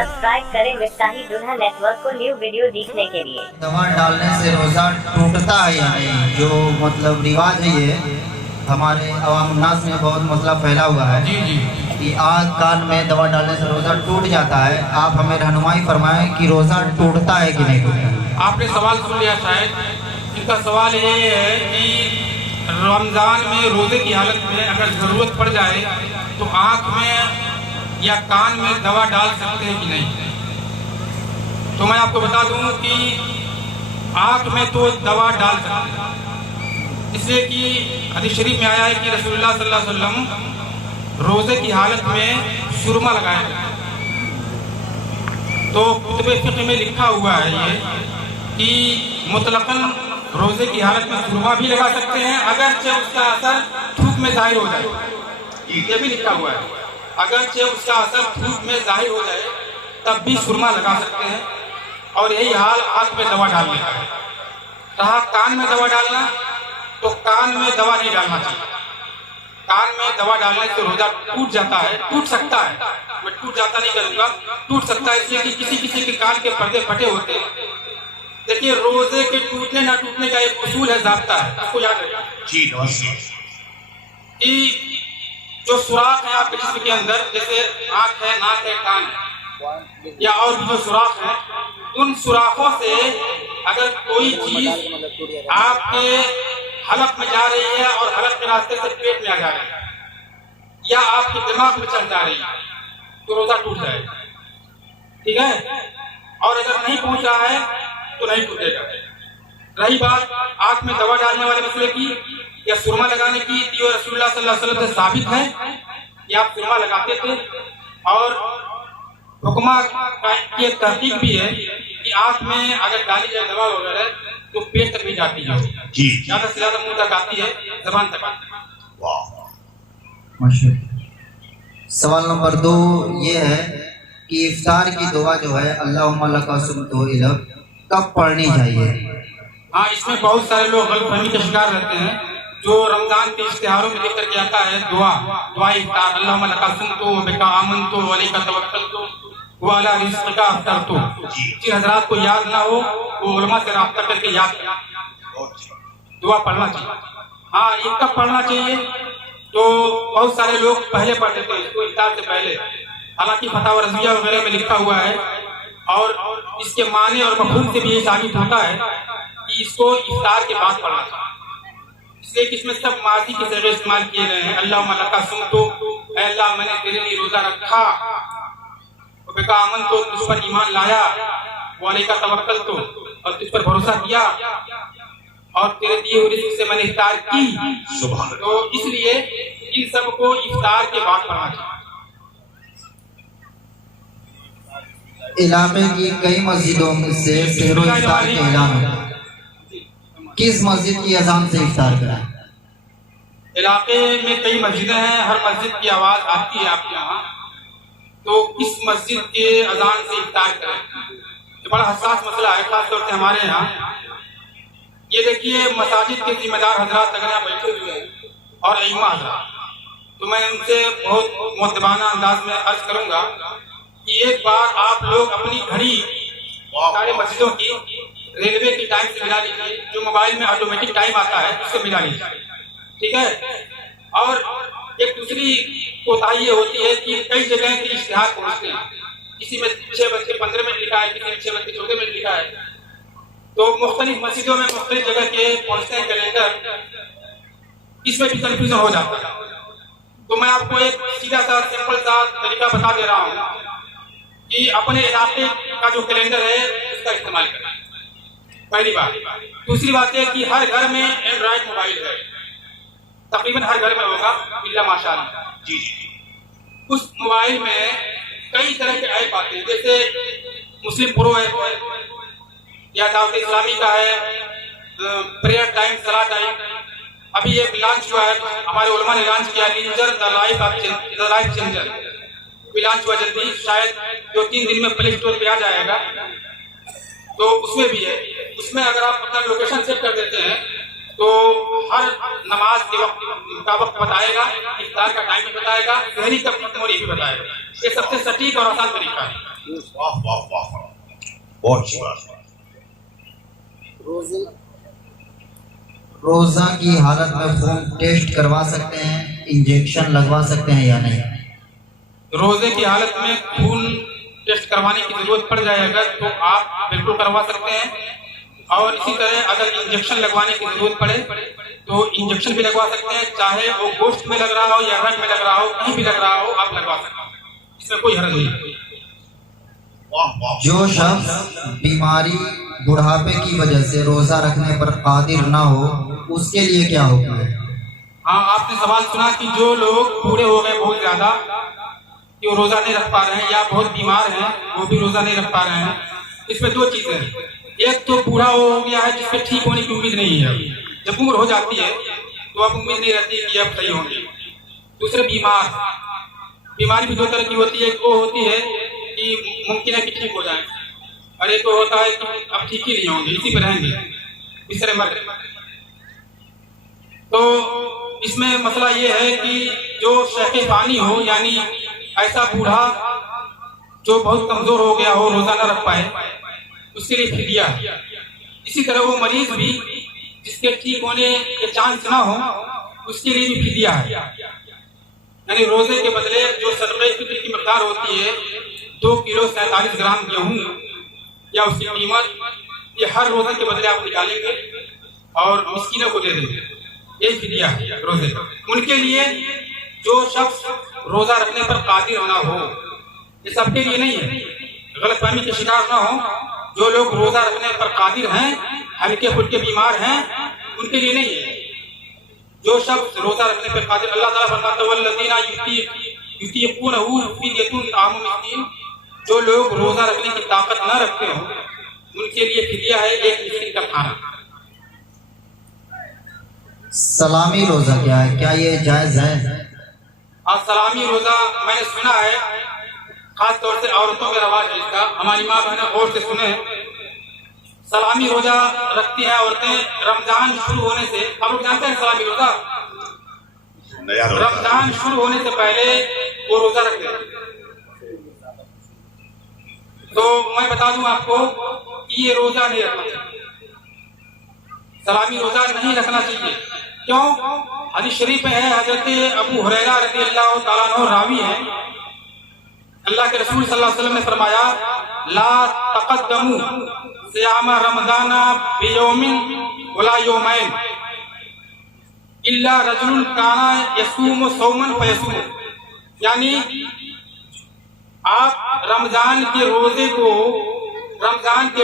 Subscribe करें मिफ्ताही दुल्हा network को न्यू वीडियो देखने के लिए। दवा डालने से रोज़ा टूटता है या नहीं, जो मतलब रिवाज है ये हमारे अवाम उन्नास में बहुत मसला फैला हुआ है कि आँख कान में दवा डालने से रोज़ा टूट जाता है। आप हमें रहनुमाई फरमाएं कि रोज़ा टूटता है कि नहीं टूटता। आपने सवाल सुन लिया शायद। इनका सवाल ये है कि रमज़ान में रोज़े की हालत में अगर ज़रूरत पड़ जाए तो आँख में या कान में दवा डाल सकते हैं कि नहीं। तो मैं आपको बता दूं कि आँख में तो दवा डाल सकते हैं, इसलिए कि हदीस शरीफ में आया है कि रसूलुल्लाह सल्लल्लाहु अलैहि वसल्लम रोज़े की हालत में सुरमा लगाया। तो कुतुब फिक़्ह में लिखा हुआ है ये कि मुतलक़न रोज़े की हालत में सुरमा भी लगा सकते हैं अगरचे उसका असर थूक में जाहिर हो जाए। ये भी लिखा हुआ है, अगरचे उसका असर थूक में जाहिर हो जाए तब भी सुरमा लगा सकते हैं। और यही हाल आँख में दवा डालने का है। रहा कान में दवा डालना, तो कान में दवा नहीं डालना चाहिए। कान में दवा डालने से रोजा टूट जाता है, टूट सकता है, मैं टूट जाता नहीं करूँगा, टूट सकता है, इसलिए कि किसी किसी के कान के पर्दे फटे होते हैं। देखिए, रोजे के टूटने ना टूटने का एक उसूल है, ज़ाब्ता है, उसको याद रखिए कि जो सुराख है आपके जिस्म के अंदर, जैसे आँख है, नाक है, कान है, या और भी जो सुराख है, उन सुराखों से अगर कोई चीज आपके हलक में जा रही है और हलक के रास्ते से पेट में आ जा रही है या आपके दिमाग में चल जा रही है तो रोजा टूट जाएगा। ठीक है, और अगर नहीं पहुंच रहा है तो नहीं टूटेगा। रही बात आंख में दवा डालने वाले मसले की या सुरमा लगाने की, तो रसूलुल्लाह सल्लल्लाहु अलैहि वसल्लम से साबित है कि आप सुरमा लगाते थे। और हुक्मा की एक तरकीब भी है कि आंख में अगर डाली जाए दवा वगैरह तो पेट तक भी जाती है, ज्यादा से ज्यादा मुंह तक आती है, जबान तक आती है। सवाल नंबर 2 ये है कि इफ्तार की दुआ जो है अल्लाहुम्मा लका सुम्तु इलक कब पढ़नी चाहिए। हाँ, इसमें बहुत सारे लोग गलतफहमी का शिकार रहते हैं। जो रमजान के इश्तिहारों में लिख करके आता है दुआ इफ्तार, अल्लाहुम्मा लका सुम्तु व बिका आमनतु व अलैका तवक्कलतु व अला रिज़्क़िका अफ़्तरतु। जिन हज़रात को याद ना हो वो उलमा से राब्ता करके याद करें, दुआ पढ़ना चाहिए। हाँ, ये कब पढ़ना चाहिए, तो बहुत सारे लोग पहले पढ़ देते हैं इसको, इफ्तार से पहले। हालांकि फतावा रज़विया वगैरह में लिखा हुआ है और इसके माने और मफ़हूम से भी ये साबित होता है कि इसको इफ्तार के बाद पढ़ना चाहिए। इसलिए कि इसमें सब माजी के ज़रिए इस्तेमाल किए गए हैं। अल्लाहुम्मा लका सुम्तु, ऐ अल्लाह मैंने तेरे लिए रोजा रखा, बेका अमन तो तुझ पर ईमान लाया, वो अलैका तवक्कलतु और तुझ पर भरोसा किया, और तेरे दिए हुए रिज़्क़ से मैंने इफ्तार की। तो इसलिए इन सब को इफ्तार के बाद पढ़ना चाहिए। इलाके की कई मस्जिदों में से सहरो इफ्तार के ऐलान होता है, किस मस्जिद की अजान से इफ्तार कराएं। इलाके में कई मस्जिदें हैं, हर मस्जिद की आवाज आती है आपके यहाँ, तो इस मस्जिद के अजान से इफ्तार करें। ये बड़ा हसास मसला है, खासतौर से हमारे यहाँ। ये देखिए, मसाजिद के जिम्मेदार हजरात अगर यहाँ बैठे हुए हैं और इमाम हजरात, तो मैं उनसे बहुत मुअद्दबाना अंदाज में अर्ज करूंगा कि एक बार आप लोग अपनी घड़ी सारे मस्जिदों की रेलवे की टाइम से मिला लीजिए, जो मोबाइल में ऑटोमेटिक टाइम आता है उससे मिला लीजिए। ठीक है, और एक दूसरी कोताही ये होती है कि कई जगह के इश्तिहार पहुंचते हैं, किसी में 6:15 मिनट लिखा है, किसी में 6:14 मिनट लिखा है, तो मुख्तलिफ मस्जिदों में मुख्तलिफ जगह के पहुंचते हैं कैलेंडर, इसमें भी कंफ्यूजन हो जाता है। तो मैं आपको एक सीधा सा सिंपल सा तरीका बता दे रहा हूँ कि अपने इलाके का जो कैलेंडर है उसका इस्तेमाल करना, पहली बात। दूसरी बात है कि हर घर में एंड्रॉइड मोबाइल है, तकरीबन हर घर में होगा इल्ला माशाअल्लाह। उस मोबाइल में कई तरह के ऐप आते हैं, जैसे मुस्लिम प्रो ऐप है या दावत इस्लामी का है, प्रेयर टाइम, सलाह टाइम। अभी एक लॉन्च हुआ है, हमारे उलमा ने लॉन्च किया, Nijjar the life changer, launch हुआ जल्दी, शायद 2-3 दिन में प्ले स्टोर पे आ जाएगा। तो उसमें भी है, उसमें अगर आप अपना लोकेशन सेट कर देते हैं तो हर नमाज के वक्त का वक्त बताएगा, इफ्तार का टाइम भी बताएगा, सहरी कब खत्म हो रही भी बताएगा। ये सबसे सटीक और आसान तरीका है। वाह वाह वाह, बहुत अच्छी बात। रोजा की हालत में खून टेस्ट करवा सकते हैं, इंजेक्शन लगवा सकते हैं या नहीं? रोजे की हालत में खून टेस्ट करवाने की जरूरत पड़ जाए अगर, तो आप बिल्कुल करवा सकते हैं। और इसी तरह अगर इंजेक्शन लगवाने की जरूरत पड़े तो इंजेक्शन भी लगवा सकते हैं, चाहे वो गोश्त में लग रहा हो या रग में लग रहा हो, कहीं भी लग रहा हो आप लगवा सकते हैं, इसमें कोई हर्ज नहीं। जो शख्स बीमारी बुढ़ापे की वजह से रोजा रखने पर कादिर ना हो, उसके लिए क्या हुक्म है? हाँ, आपने सवाल सुना कि जो लोग बूढ़े हो गए बहुत ज्यादा कि वो रोजा नहीं रख पा रहे हैं या बहुत बीमार हैं वो भी रोजा नहीं रख पा रहे हैं, इसमें दो चीजें हैं। एक तो बूढ़ा हो गया है जिसपे ठीक होने की उम्मीद नहीं है, जब उम्र हो जाती है तो अब उम्मीद नहीं रहती कि अब सही होंगे। दूसरे बीमारी भी दो तरह की होती है, एक वो होती है कि मुमकिन है कि ठीक हो जाए, और एक वो होता है कि अब ठीक ही नहीं होंगे, इसी पर रहेंगे, तीसरे मर। तो इसमें मसला ये है कि जो शैख़ पानी हो, यानी ऐसा बूढ़ा जो बहुत कमजोर हो गया हो, रोजा न रख पाए, उसके लिए फिदिया है। इसी तरह वो मरीज भी जिसके ठीक होने के चांस ना हो, उसके लिए भी फिदिया है। यानी रोजे के बदले जो सदक़े फित्र की मकदार होती है 2 किलो 47 ग्राम गेहूं या उसकी कीमत, ये हर रोजे के बदले आप निकालेंगे और मिस्कीनों को दे देंगे, यही फिदिया है रोजे। उनके लिए जो शख्स रोजा रखने पर कादिर ना हो, ये सबके लिए नहीं है, गलतफहमी के शिकार ना हो। जो लोग रोजा रखने पर कादिर हैं, हल्के फुल्के बीमार हैं, उनके लिए नहीं है। जो शख्स रोजा रखने पर कादिर, अल्लाह ताला फरमाता है वल्लज़ीना युतीक़ूनहु फ़िद्यतुन ताअमु मिस्कीन, जो लोग रोजा रखने की ताकत न रखते हो उनके लिए फिदिया है एक मिस्कीन का खाना। सलामी रोजा क्या है, क्या ये जायज है? आज सलामी रोजा मैंने सुना है, खास तौर से औरतों में रवाज है इसका, हमारी माँ बहनें गौर से सुने। सलामी रोजा रखती हैं औरतें रमजान शुरू होने से। आप लोग जानते हैं सलामी रोजा? रमजान शुरू होने से पहले वो रोजा रखते हैं। तो मैं बता दूं आपको कि ये रोजा नहीं रखना चाहिए, सलामी रोजा नहीं रखना चाहिए। क्यों? हदीस शरीफ में है, हजरत अबू हुरैरा रज़ियल्लाहु ताला अन्हु रावी है, अल्लाह के रसूल सल्लल्लाहु अलैहि वसल्लम ने फरमाया ला तक़द्दमू सियाम रमज़ान बियौमिन वला यौमैन इल्ला रजुल काना यसूमु सौमन फयसूम। यानी आप रमजान के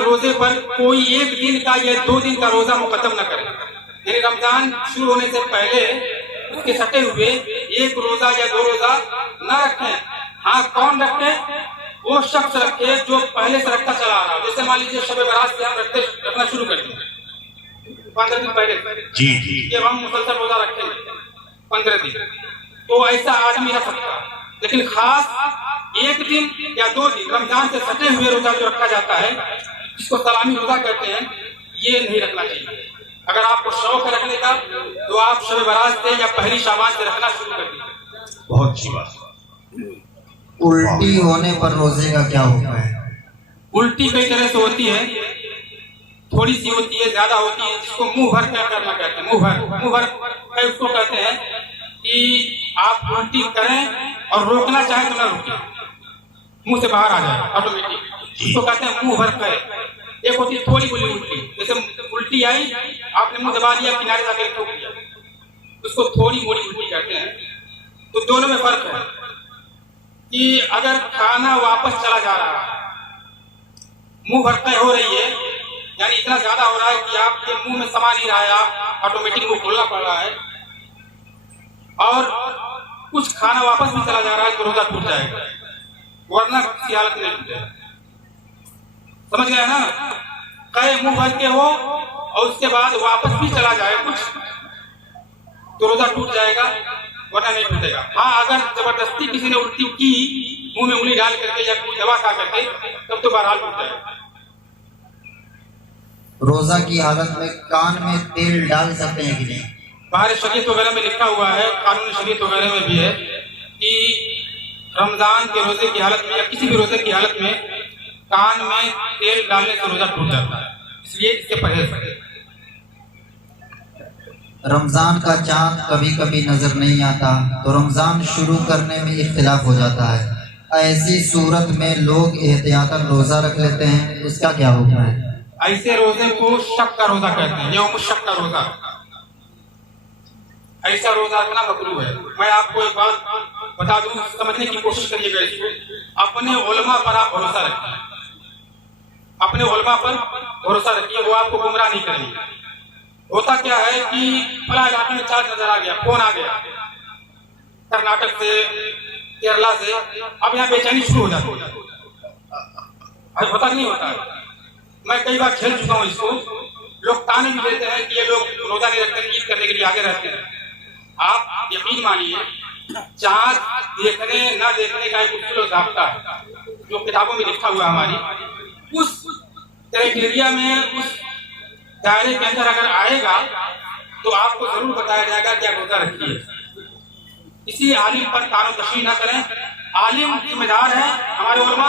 रोजे पर कोई एक दिन का या 2 दिन का रोजा मुकद्दम न करें। यानी रमजान शुरू होने से पहले उसके सटे हुए एक रोजा या 2 रोजा न रखें। हाँ, कौन रखे? वो शख्स रखे जो पहले से रखता चला आ रहा। जैसे मान लीजिए शब बारात से हम रखना शुरू कर दें 15 दिन पहले, जी जी, जब हम मुसलसल रोजा रखेंगे 15 दिन, तो ऐसा आदमी रख सकता है। लेकिन खास एक दिन या 2 दिन रमजान से सटे हुए रोजा जो रखा जाता है, जिसको सलामी रोजा कहते हैं, ये नहीं रखना चाहिए। अगर आपको शौक है रखने का तो आप शब बारात से या पहली शाबान से रखना शुरू कर दीजिए। बहुत अच्छी बात। उल्टी होने पर रोजे का क्या हुक्म है? उल्टी कई तरह से होती है, थोड़ी सी होती है, ज्यादा होती है, जिसको मुंह भर क्या करना कहते हैं। मुंह भर उसको कहते हैं कि आप उल्टी करें और रोकना चाहें तो ना रोकें, मुंह से बाहर आ जाए ऑटोमेटिक, इसको कहते हैं मुंह भर करें। एक होती है थोड़ी बोली उल्टी, जैसे उल्टी आई आपने मुंह दबा लिया, किनारे जाकर ठोक दिया, उसको थोड़ी मोड़ी उल्टी कहते हैं। तो दोनों में फर्क है कि अगर खाना वापस चला जा रहा है, मुंह भरकय हो रही है, यानी इतना ज्यादा हो रहा है कि आपके मुंह में समा नहीं रहा है, आप ऑटोमेटिक मुंह खोलना पड़ रहा है, और कुछ खाना वापस भी चला जा रहा है, तो रोजा टूट जाएगा, वरना किसी हालत में टूट जाएगा। समझ गए ना? कहे मुंह भर के हो और उसके बाद वापस भी चला जाए कुछ, तो रोजा टूट जाएगा, वरना नहीं टूटेगा। हाँ, अगर जबरदस्ती किसी ने उल्टी की मुंह में उंगली डाल करके या कोई दवा खा करके, तब तो बहरहाल टूट जाएगा। रोजा की हालत में कान में तेल डाल सकते हैं कि नहीं? बाहर शरीयत वगैरह में लिखा हुआ है, कानून शरीयत वगैरह में भी है कि रमजान के रोजे की हालत में या किसी भी रोजे की हालत में कान में तेल डालने से रोजा टूट जाता है, इसलिए इससे परहेज करें। रमजान का चांद कभी कभी नजर नहीं आता तो रमजान शुरू करने में इख्तिलाफ हो जाता है। ऐसी सूरत में लोग एहतियातन रोजा रख लेते हैं, उसका क्या हुक्म है? ऐसे रोजे को शक का रोजा कहते हैं, यौम शक का रोजा। ऐसा रोजा रखना मकरूह है। मैं आपको एक बात बता दूं, समझने की कोशिश करिएगा इसको। अपने उलमा पर आप भरोसा रखिए, अपने उलमा पर भरोसा रखिए, वो आपको गुमराह नहीं करेंगे। होता क्या है कि फला इलाके में चार्ज नजर आ गया, फोन आ गया कर्नाटक से, केरला से, अब यहाँ बेचैनी शुरू हो जाती है। अभी होता नहीं होता है, मैं कई बार झेल चुका हूँ इसको। लोग ताने भी देते हैं कि ये लोग रोजा नहीं रखते, ईद करने के लिए आगे रहते हैं। आप यकीन मानिए, चांद देखने न देखने का एक उसूल और ज़ाब्ता है जो किताबों में लिखा हुआ हमारी। उस क्राइटेरिया में, उस दायरे के अंदर अगर आएगा तो आपको जरूर बताया जाएगा कि आप रोजा रखिए। इसी आलिम पर तानो-तशी न करें। आलिम जिम्मेदार है, हमारे उलमा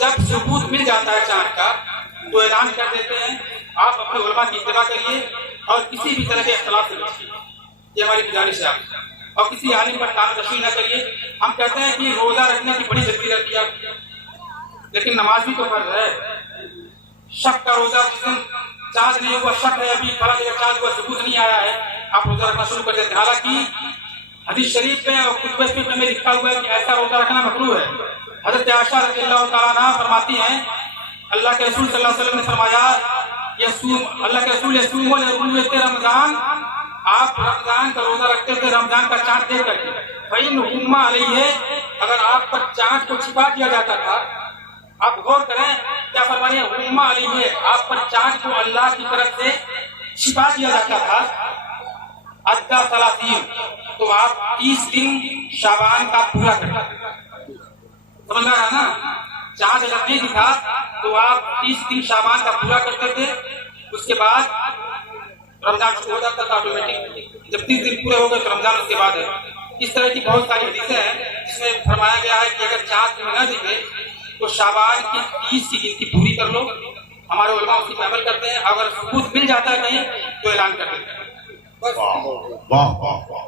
जब सबूत मिल जाता है चांद का तो ऐलान कर देते हैं। आप अपने उलमा की इत्तिबा करिए और किसी भी तरह के इख्तिलाफ से बचिए, ये हमारी गुजारिश है आपसे। और किसी आलिम पर तानो-तशी न करिए। हम कहते हैं कि रोजा रखने की बड़ी जरूरी रहती है, लेकिन नमाज भी तो फर्ज है। शक का रोजा, जिस दिन चार्ज नहीं हुआ, शक है अभी फला जगह चार्ज हुआ, सबूत नहीं आया है, आप रोजा रखना शुरू कर देते हैं। हालांकि हदीस शरीफ में और कुतुब फिक़्ह में लिखा हुआ है कि ऐसा रोजा रखना मकरूह है। हजरत आयशा रज़ियल्लाहु तआला अन्हा फरमाती हैं, अल्लाह के रसूल सल्लल्लाहु अलैहि वसल्लम ने फरमाया, अल्लाह के रसूल यसूम रमजान, आप रमजान का रोजा रखते थे रमजान का चांद देख करके। फ़इन हुम्मा अलैहि, अगर आप पर चांद को छिपा दिया जाता था, आप गौर करें क्या फरमाया, हुम्मा अलैहि, आप पर चांद को अल्लाह की तरफ से छिपा दिया जाता था, अद्दा 30, तो आप 30 दिन शाबान का पूरा करते। समझ रहा है ना? चांद अगर नहीं दिखा तो आप 30 दिन शाबान का पूरा करते थे, उसके बाद रमजान शुरू हो जाता था ऑटोमेटिक। जब 30 दिन पूरे हो गए तो रमजान उसके बाद है। इस तरह की बहुत सारी हदीसें हैं जिसमें फरमाया गया है कि अगर चांद में न दिखे तो शाबान की 30 की गिनती पूरी कर लो। हमारे उलमा उसी पर अमल करते हैं। अगर सबूत मिल जाता है कहीं तो ऐलान कर देते हैं। वाह वाह वाह।